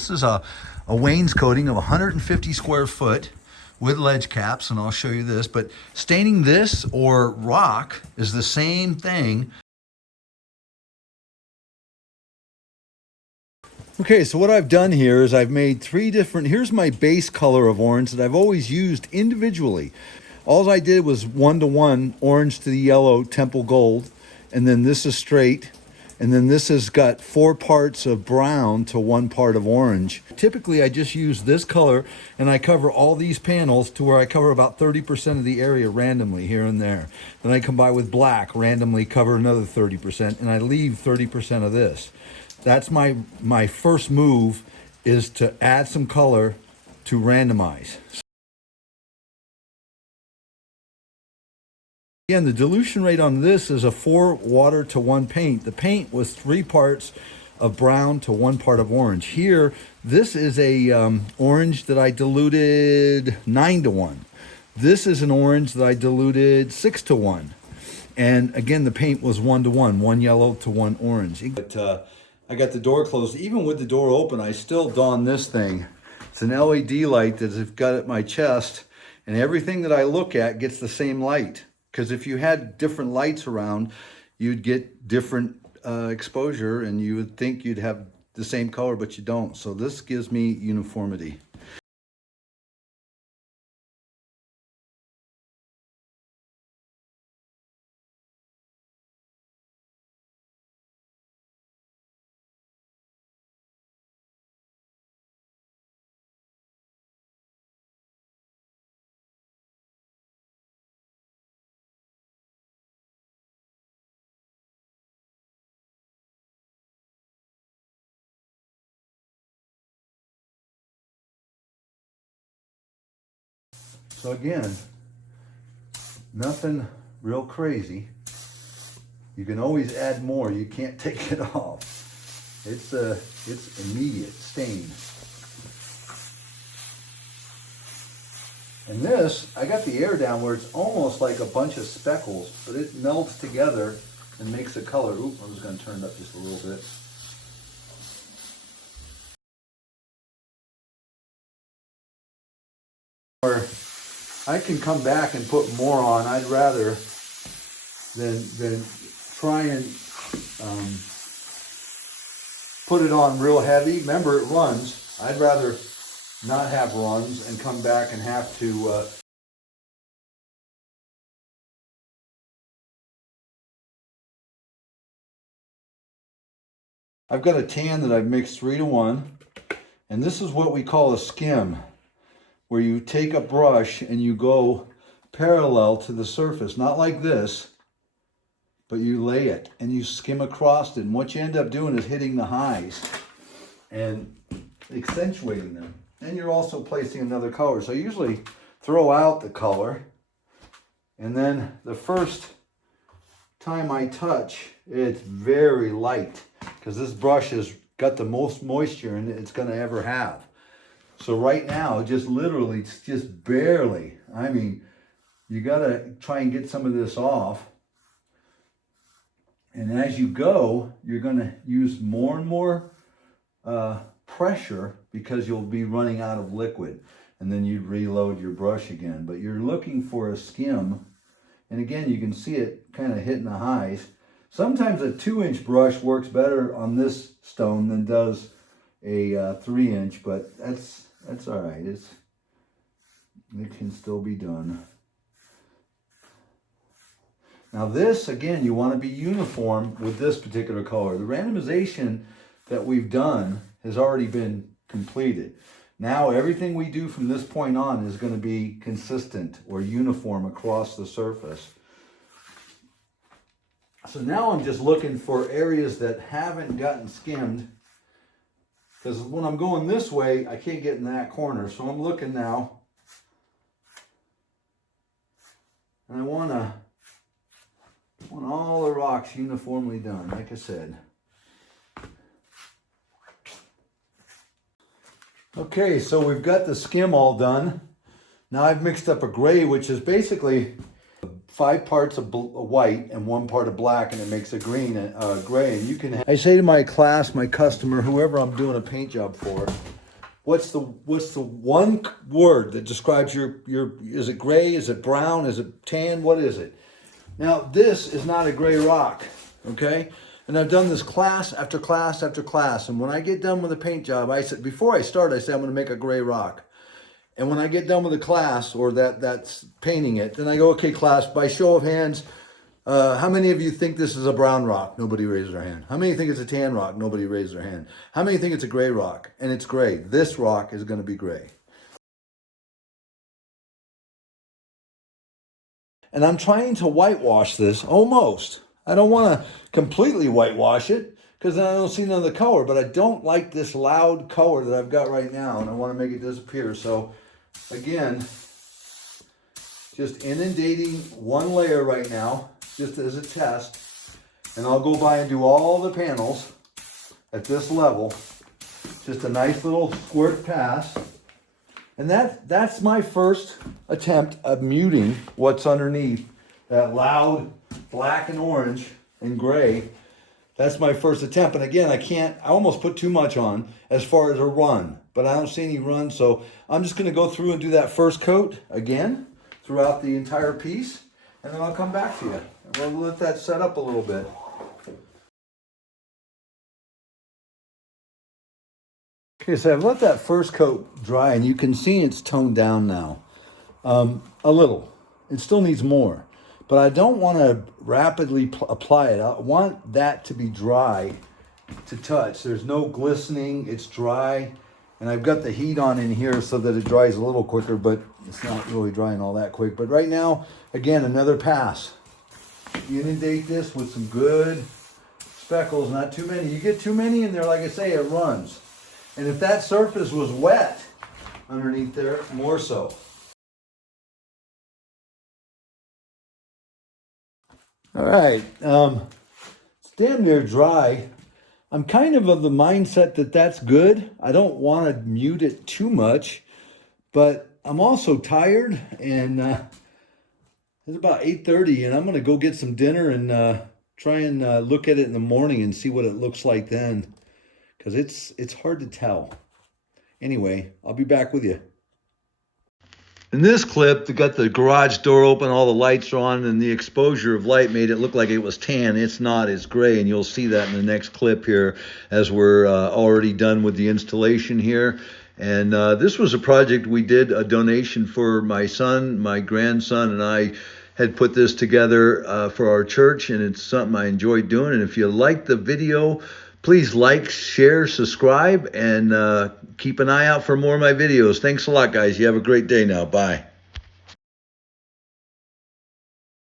This is a wainscoting of 150 square foot with ledge caps, and I'll show you this, but staining this or rock is the same thing. Okay, so what I've done here is I've made three different, here's my base color of orange that I've always used individually. All I did was 1-to-1 orange to the yellow temple gold, and then this is straight, and then this has got 4 parts of brown to 1 part of orange. Typically I just use this color and I cover all these panels to where I cover about 30% of the area randomly here and there. Then I come by with black, randomly cover another 30%, and I leave 30% of this. That's my first move, is to add some color to randomize. Again, the dilution rate on this is a 4 water to 1 paint. The paint was 3 parts of brown to 1 part of orange. Here, this is a orange that I diluted 9-to-1. This is an orange that I diluted 6-to-1. And again, the paint was 1-to-1, 1 yellow to 1 orange. But I got the door closed. Even with the door open, I still don this thing. It's an LED light that I've got at my chest, and everything that I look at gets the same light. Because if you had different lights around, you'd get different exposure, and you would think you'd have the same color, but you don't. So this gives me uniformity. So again, nothing real crazy. You can always add more. You can't take it off. It's immediate stain. And this, I got the air down where it's almost like a bunch of speckles, but it melts together and makes a color. Oop, I'm just going to turn it up just a little bit. Or I can come back and put more on. I'd rather than try and put it on real heavy. Remember, it runs. I'd rather not have runs and come back and have to I've got a tan that I've mixed 3-to-1, and this is what we call a skim, where you take a brush and you go parallel to the surface, not like this, but you lay it and you skim across it. And what you end up doing is hitting the highs and accentuating them. And you're also placing another color. So I usually throw out the color, and then the first time I touch, it's very light, because this brush has got the most moisture in it it's going to ever have. So right now, just literally, it's just barely. I mean, you got to try and get some of this off. And as you go, you're going to use more and more pressure, because you'll be running out of liquid. And then you reload your brush again. But you're looking for a skim. And again, you can see it kind of hitting the highs. Sometimes a 2-inch brush works better on this stone than does a 3-inch, but that's all right. It can still be done. Now this, again, you want to be uniform with this particular color. The randomization that we've done has already been completed. Now everything we do from this point on is going to be consistent or uniform across the surface. So now I'm just looking for areas that haven't gotten skimmed, because when I'm going this way, I can't get in that corner. So I'm looking now, and I want all the rocks uniformly done, like I said. Okay, so we've got the skim all done. Now I've mixed up a gray, which is basically 5 parts of white and 1 part of black, and it makes a green and gray. And you can. I say to my class, my customer, whoever I'm doing a paint job for, what's the one word that describes your? Is it gray? Is it brown? Is it tan? What is it? Now this is not a gray rock, okay? And I've done this class after class after class. And when I get done with a paint job, I said before I start, I say I'm going to make a gray rock. And when I get done with the class, or that's painting it, then I go, okay, class, by show of hands, how many of you think this is a brown rock? Nobody raised their hand. How many think it's a tan rock? Nobody raised their hand. How many think it's a gray rock? And it's gray. This rock is going to be gray. And I'm trying to whitewash this, almost. I don't want to completely whitewash it, because then I don't see none of the color, but I don't like this loud color that I've got right now, and I want to make it disappear. So again, just inundating 1 layer right now, just as a test, and I'll go by and do all the panels at this level. Just a nice little squirt pass. And that's my first attempt at muting what's underneath that loud black and orange and gray. That's my first attempt. And again, I almost put too much on as far as a run, but I don't see any run. So I'm just gonna go through and do that first coat again throughout the entire piece. And then I'll come back to you. And we'll let that set up a little bit. Okay, so I've let that first coat dry, and you can see it's toned down now. A little. It still needs more. But I don't want to rapidly apply it. I want that to be dry to touch. There's no glistening, it's dry. And I've got the heat on in here so that it dries a little quicker, but it's not really drying all that quick. But right now, again, another pass. You inundate this with some good speckles, not too many. You get too many in there, like I say, it runs. And if that surface was wet underneath there, more so. All right, it's damn near dry. I'm kind of the mindset that that's good. I don't want to mute it too much, but I'm also tired, and it's about 8:30, and I'm gonna go get some dinner and try and look at it in the morning and see what it looks like then, because it's hard to tell. Anyway, I'll be back with you. In this clip, they got the garage door open, all the lights are on, and the exposure of light made it look like it was tan. It's not, it's gray, and you'll see that in the next clip here as we're already done with the installation here. And this was a project we did, a donation for my son, my grandson, and I had put this together for our church, and it's something I enjoyed doing. And if you like the video, please like, share, subscribe, and keep an eye out for more of my videos. Thanks a lot, guys. You have a great day now. Bye.